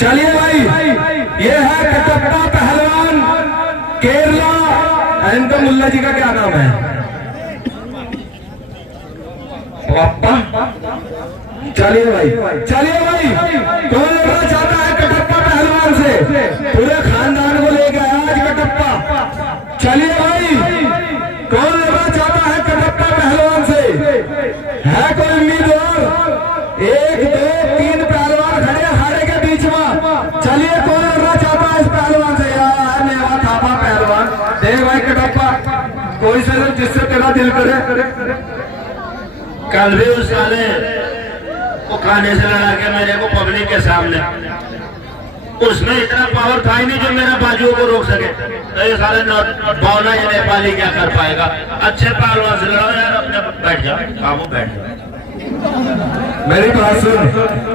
चलिए भाई, ये है कटप्पा पहलवान केरला। इनका मुल्ला जी का क्या नाम है? पापा। चलिए भाई, चलिए भाई, कौन लड़ना चाहता है कटप्पा पहलवान से? पूरे खानदान को लेकर आया आज कटप्पा। चलिए भाई, कौन लड़ना चाहता है कटप्पा पहलवान से? है कोई उम्मीदवार? 1 2 3 पहलवान खड़े अखाड़े के बीच में। चलिए, कौन लड़ना चाहता है इस पहलवान से? यार मेरा थापा पहलवान। देख भाई कटप्पा, कोई से जिससे तेरा दिल करे। कल भी उस साले को खाने से लड़ा के मेरे को पब्लिक के सामने, उसमें इतना पावर था ही नहीं जो मेरा बाजुओं को रोक सके। तो ये साले भावना ये नेपाली क्या कर पाएगा? अच्छे पहलवान से लड़ो यार, अपने बैठ जाओ, काबू बैठ जाओ। मेरी बात सुन,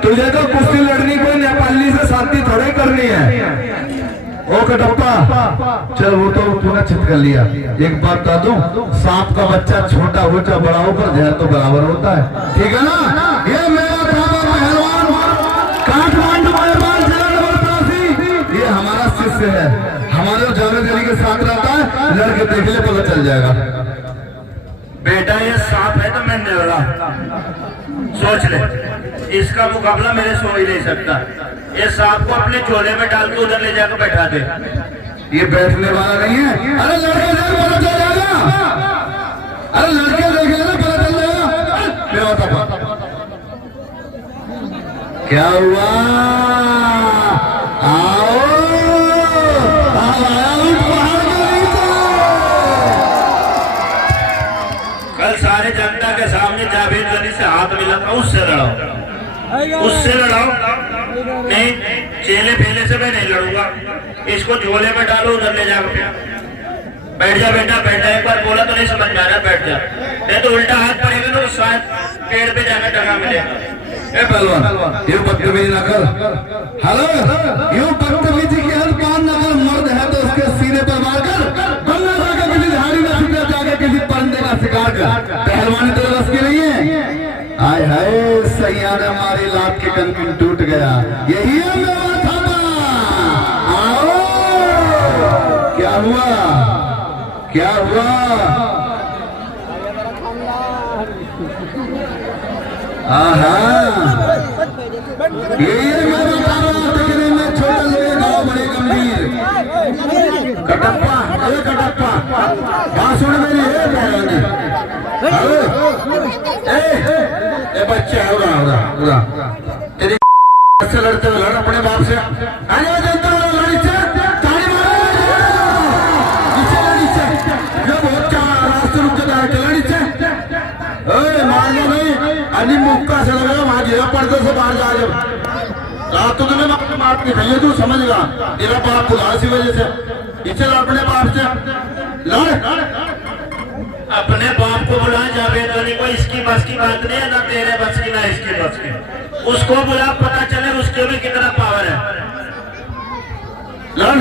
तुझे तो कुश्ती लड़नी कोई नेपाली से शांति थोड़ी करनी है। ओ कटप्पा, चल वो तो तूने चित कर लिया। एक बात बता दूं, सांप का बच्चा छोटा होता बड़ा होकर जहर तो बराबर होता है, ठीक है ना? ये मेरा थापा पहलवान काठमांडू पहलवान ये हमारा शिष्य है, हमारे जावेद अली के साथ रहता है। लड़के देख ले पता चल जाएगा। बेटा ये सांप है तो मैं नेवला, सोच ले, इसका मुकाबला मेरे से हो ही नहीं सकता। ये सांप को अपने झोले में डाल के उधर ले जाकर बैठा दे। ये बैठने वाला नहीं है। अरे लड़के देख पता चल जाएगा। अरे लड़के देख लेना पता चल जाएगा। क्या हुआ? आओ, कल सारे जनता के सामने जावेद अली से हाथ मिलाता, उससे लड़ाओ, उससे लड़ाओ। नहीं, चेले फेले से मैं नहीं लड़ूंगा। इसको झोले में डालो, उधर ले जाकर बैठ जा। बेटा बैठ जा, एक बार बोला तो नहीं समझ में आ रहा, बैठ जा। नहीं तो उल्टा हाथ पड़ेगा तो शायद पेड़ पे जाकर टंगा मिलेगा। ए पहलवान, यूं बदतमीजी न कर। हेलो, यूं बदतमीजी की हद पान न कर। मर्द है तो उसके सीने पर मारकर, बंदा जाकर किसी झाड़ी में छिपा जाकर किसी परिंदे का शिकार कर। पहलवानी तो रस की नहीं है। हाय हाय, सैया ने हमारी लात के कंकन टूट गया। यही है मेरा थापा। आओ, क्या हुआ? क्या हुआ? ये मेरा थापा देखने में छोटा लगेगा, बड़े गंभीर। कटप्पा, अरे कटप्पा, बात सुन मेरी। ए बच्चा, उड़ा उड़ा उड़ा, तेरी से लड़ते हुए लड़ अपने बाप से। आने देता हूँ लड़ी से, ताली मारो, लड़ी से। जब बहुत रास्ते रुक जाता है लड़ी से। मारना नहीं, अन्य मुक्का से लगा वहां गिरा, पर्दे से बाहर जा। जब रात तो तुम्हें मारती नहीं है, तू समझेगा। तेरा बाप बुला इसी वजह से, इसे अपने बाप से लड़। अपने बाप को बुला जावेद अली को, इसकी बस की बात नहीं है, ना तेरे बस की ना इसकी बस की। उसको बुला, पता चले उसके भी कितना पावर है। लड़।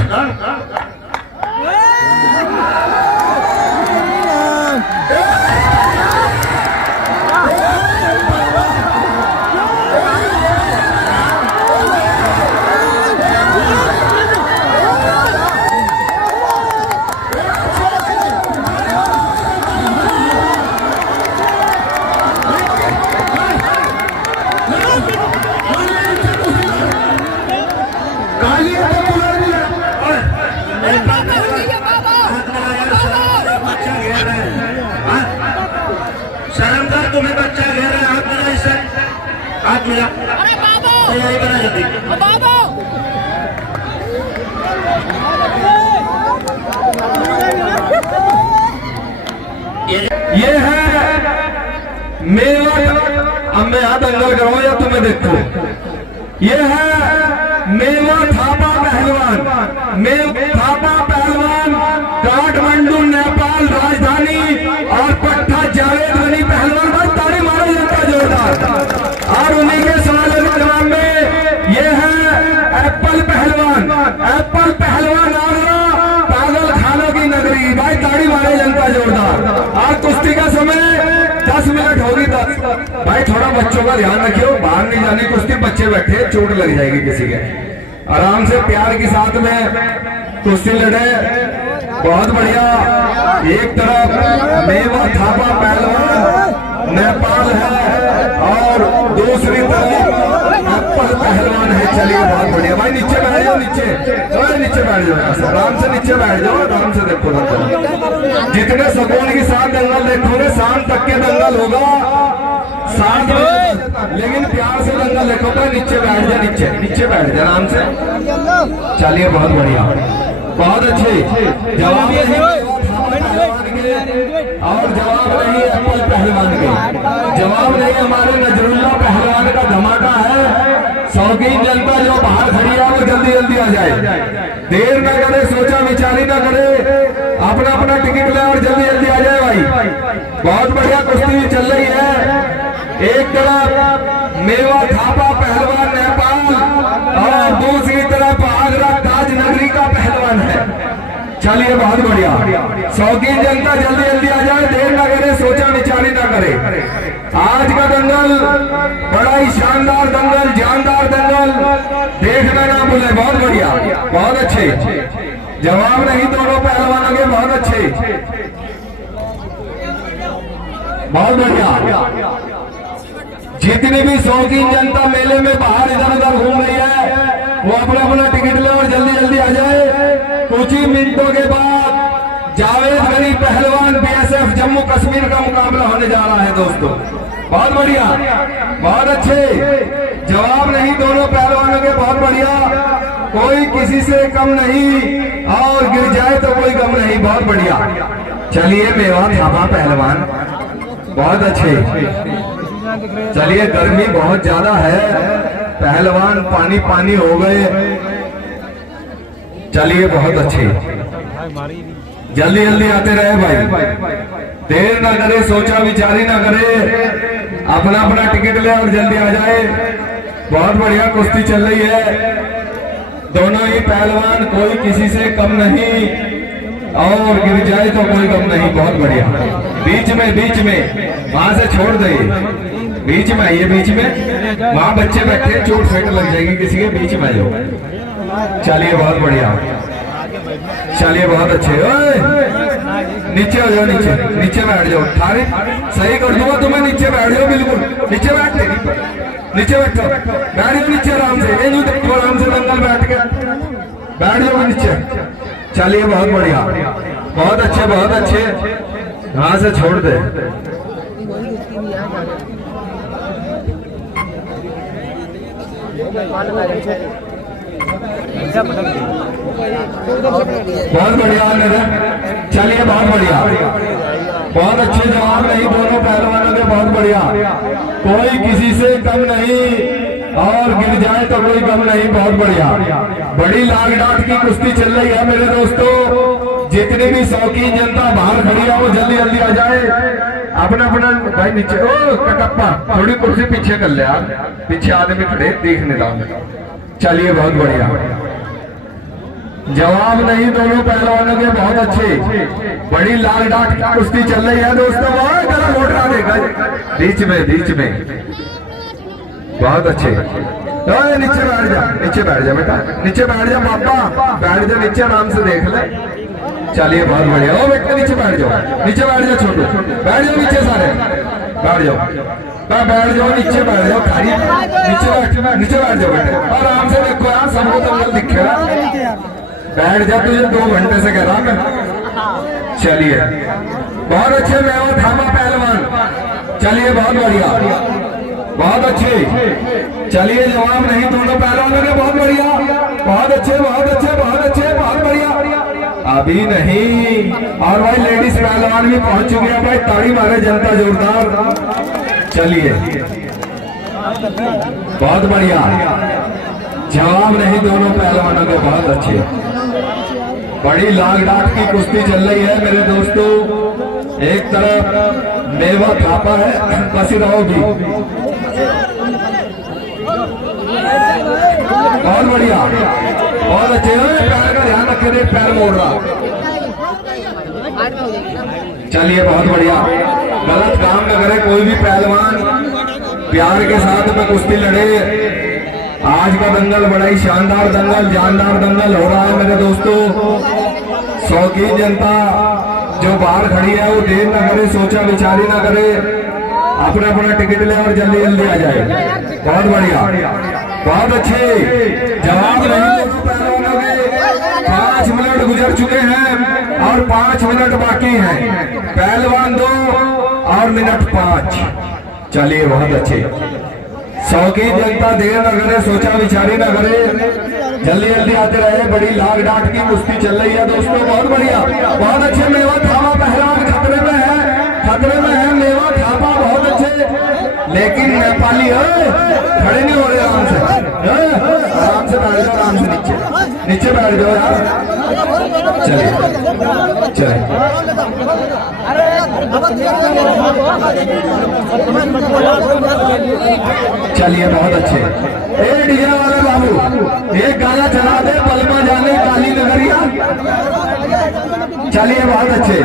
तुम्हें बच्चा घेर रहा है, हाथ मिला इससे, हाथ मिला। तैयारी बना जल्दी। ये है मेवात। अब मैं यहाँ दंगल कराऊं या तुम्हें देखो। ये है मेवा थापा पहलवान। थापा पहलवान काठमांडू नेपाल राजधानी और पट्टा जावेद अली पहलवान। बस ताली मारो जनता जोरदार। और उन्हीं के सवाल जवाब में ये है एप्पल पहलवान। एप्पल पहलवान आगरा, पागल खानों की नगरी। भाई ताली मारे जनता जोरदार। आज कुश्ती का समय 10 मिनट होगी। 10 भाई थोड़ा बच्चों का ध्यान रखियो, बाहर नहीं जाने कुश्ती, बच्चे बैठे, चोट लग जाएगी किसी के। आराम से प्यार के साथ में कुश्ती लड़े। बहुत बढ़िया। एक तरफ मेवा थापा पहलवान नेपाल है और दूसरी तरफ एप्पल पहलवान है। चलिए बहुत बढ़िया भाई, नीचे बैठ जाओ, नीचे बैठ जाओ, आराम से नीचे बैठ जाओ, आराम से देखो। जितने सुकून के साथ दंगल देखोगे शाम तक के दंगल होगा, साथ में लेकिन प्यार से दंगल देखो। नीचे बैठ जा, नीचे बैठ जा आराम से। चलिए बहुत बढ़िया, बहुत अच्छे। जवाब और जवाब नहीं एप्पल पहलवान के, जवाब नहीं हमारे नजरुल्ला पहलवान का धमाका है। शौकीन जनता जो बाहर खड़ी है वो जल्दी जल्दी आ जाए, देर न करे, सोचा विचारी न करे, अपना अपना टिकट ले और जल्दी जल्दी आ जाए भाई। बहुत बढ़िया कुश्ती चल रही है। एक तरफ मेवा थापा पहलवान नेपाल और दूसरी तरफ आगरा ताज नगरी का पहलवान है। चलिए बहुत बढ़िया। शौकीन जनता जल्दी जल्दी आ जाए, देर न करे, सोचा विचारी ना करे। आज का दंगल बड़ा ही शानदार दंगल, जानदार दंगल, देखना ना भूले। बहुत बढ़िया, बहुत अच्छे। जवाब नहीं दोनों पहलवानों के, बहुत अच्छे, बहुत बढ़िया। जितनी भी शौकीन जनता मेले में बाहर इधर उधर घूम रही है वो अपना अपना टिकट ले और जल्दी जल्दी आ जाए। कुछ ही मिनटों के बाद जावेद गनी पहलवान बीएसएफ जम्मू कश्मीर का मुकाबला होने जा रहा है दोस्तों। बहुत बढ़िया, बहुत अच्छे। जवाब नहीं दोनों पहलवानों के, बहुत बढ़िया। कोई किसी से कम नहीं और गिर जाए तो कोई गम नहीं, बहुत बढ़िया। चलिए मेवा थापा पहलवान, बहुत अच्छे। चलिए गर्मी बहुत ज्यादा है, पहलवान पानी पानी हो गए। चलिए बहुत अच्छे, जल्दी जल्दी आते रहे भाई, देर ना करे, सोचा विचारी ना करे, अपना अपना टिकट ले और जल्दी आ जाए। बहुत बढ़िया कुश्ती चल रही है, दोनों ही पहलवान, कोई किसी से कम नहीं और गिर जाए तो कोई गम नहीं। बहुत बढ़िया। बीच में वहां से छोड़ दे, बीच में आइए, बीच में वहां बच्चे बैठे, चोट फेंट लग जाएगी किसी के, बीच में जाओ। चलिए बहुत बढ़िया, चलिए बहुत अच्छे। नीचे हो जाओ, नीचे बैठ जाओ, थारे सही कर दूंगा तुम्हें, नीचे बैठ जाओ, बिल्कुल नीचे बैठो, बैठ जाओ नीचे आराम से, ये देखो आराम से दंगल बैठ के बैठ जाओ नीचे। चलिए बहुत बढ़िया, बहुत अच्छे, बहुत अच्छे। यहां से छोड़ दे। बहुत बढ़िया, चलिए बहुत बढ़िया, बहुत अच्छे। जवाब नहीं दोनों पहलवानों के, बहुत बढ़िया। कोई किसी से कम नहीं और गिर जाए तो कोई गम नहीं, बहुत बढ़िया। बड़ी लाग डांट की कुश्ती चल रही है मेरे दोस्तों। जितनी भी शौकीन जनता बाहर खड़ी है वो जल्दी जल्दी आ जाए, अपना अपना भाई नीचे। ओ कटप्पा, थोड़ी कुर्सी पीछे कर ले यार, पीछे आदमी खड़े देखने लाओ। चलिए बहुत बढ़िया। जवाब नहीं दोनों पहलवानों के, बहुत अच्छे। बड़ी लाल डांट की कुश्ती चल रही है दोस्तों। गला घोट रहा देखा, बीच में बहुत अच्छे। नीचे बैठ जा बेटा, नीचे बैठ जा पापा, बैठ जा नीचे, आराम से देख ले। चलिए बहुत बढ़िया। ओ बेटा नीचे बैठ जा छोटू, बैठ जाओ नीचे, सारे बैठ जाओ, बैठ जाओ नीचे, बैठ जाओ, खाली नीचे बैठ जाओ बेटे, आराम से देखो यार, सबको दंगल दिखेगा। बैठ जा, तुझे 2 घंटे से कह रहा मैं। चलिए बहुत अच्छे, मेवा थापा पहलवान। चलिए बहुत बढ़िया, बहुत अच्छे। चलिए जवाब नहीं दोनों पहलवानों के, बहुत बढ़िया, बहुत अच्छे, बहुत अच्छे, बहुत अच्छे, बहुत बढ़िया। अभी नहीं, और भाई लेडीज पहलवान भी पहुंच चुके हैं भाई, ताड़ी मारे जनता जोरदार। चलिए बहुत बढ़िया। जवाब नहीं दोनों पहलवानों के, बहुत अच्छे। बड़ी लाग डांट की कुश्ती चल रही है मेरे दोस्तों। एक तरफ मेवा थापा है, बसी रहोगी। बहुत बढ़िया, बहुत अच्छे। पैर का ध्यान रखे, पैर मोड़ रहा। चलिए बहुत बढ़िया। गलत काम न करे कोई भी पहलवान, प्यार के साथ में कुश्ती लड़े, आज का दंगल बड़ा ही शानदार दंगल, जानदार दंगल हो रहा है मेरे दोस्तों। शौकीन जनता जो बाहर खड़ी है वो देर ना करे, सोचा विचारी ना करे, अपना अपना टिकट ले और जल्दी जल्दी आ जाए। बहुत बढ़िया, बहुत अच्छे जवाब नहीं पहलवानों के। 5 मिनट गुजर चुके हैं और 5 मिनट बाकी हैं। पहलवान 2 और मिनट 5। चलिए बहुत अच्छे। शौकीन जनता देर न करे, सोचा विचारी न करे, जल्दी जल्दी आते रहे। बड़ी लाग डाट की कुश्ती चल रही है दोस्तों, बहुत बढ़िया, बहुत अच्छे। मेवा थापा पहलवान खतरे में है, खतरे में है मेवा थापा, बहुत अच्छे। लेकिन नेपाली खड़े नहीं हो रहे, आराम से आराम से बैठ जाओ, आराम से नीचे बैठ जाओ यार। चलिए चलिए, चलिए बहुत अच्छे। डीजे वाले बाबू एक गाना चला दे, पलमा जाने काली नगरिया। चलिए बहुत अच्छे,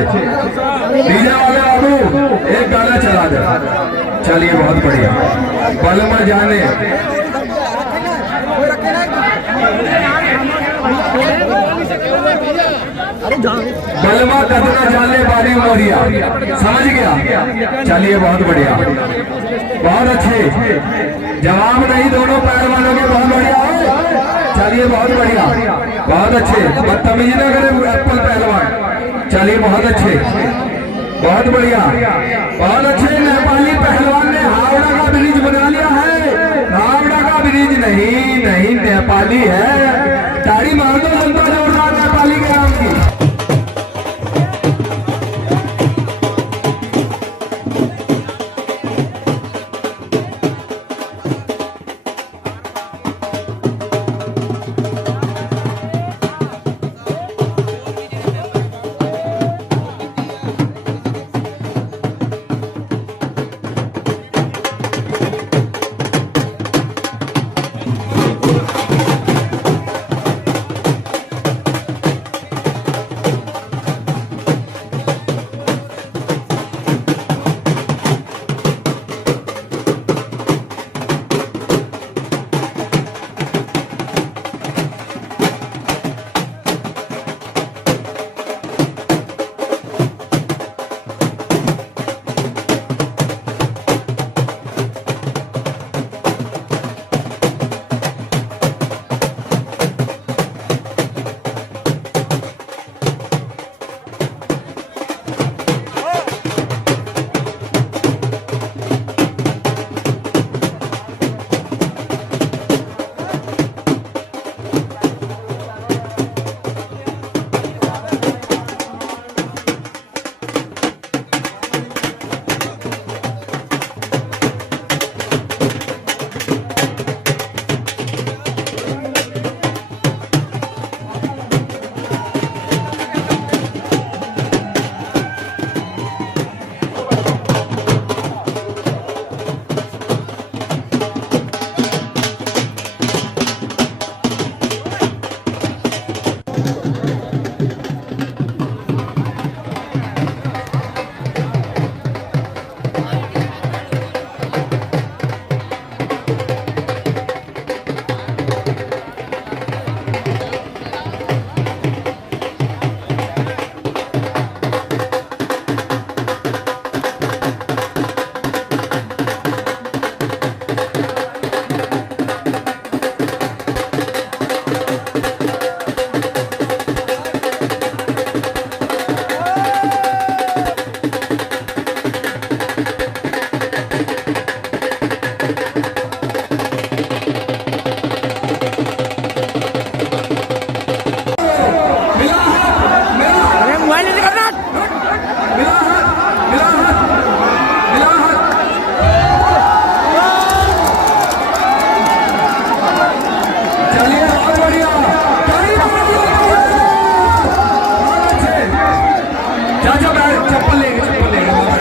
डीजे वाले बाबू एक गाना चला दे। चलिए बहुत बढ़िया, पलमा जाने। बलमा कदना जाने बारी मोरिया, समझ गया। चलिए बहुत बढ़िया, बहुत अच्छे। जवाब नहीं दोनों पहलवानों के, बहुत बढ़िया। चलिए बहुत बढ़िया, बहुत अच्छे। बदतमीजी न करे एप्पल पहलवान। चलिए बहुत अच्छे, बहुत बढ़िया, बहुत अच्छे। नेपाली पहलवान ने हावड़ा का ब्रिज बना लिया है। हावड़ा का ब्रिज नहीं, नहीं नेपाली है। ताड़ी मार दो जनता जोरदार नेपाली के नाम की। चप्पल लेंगे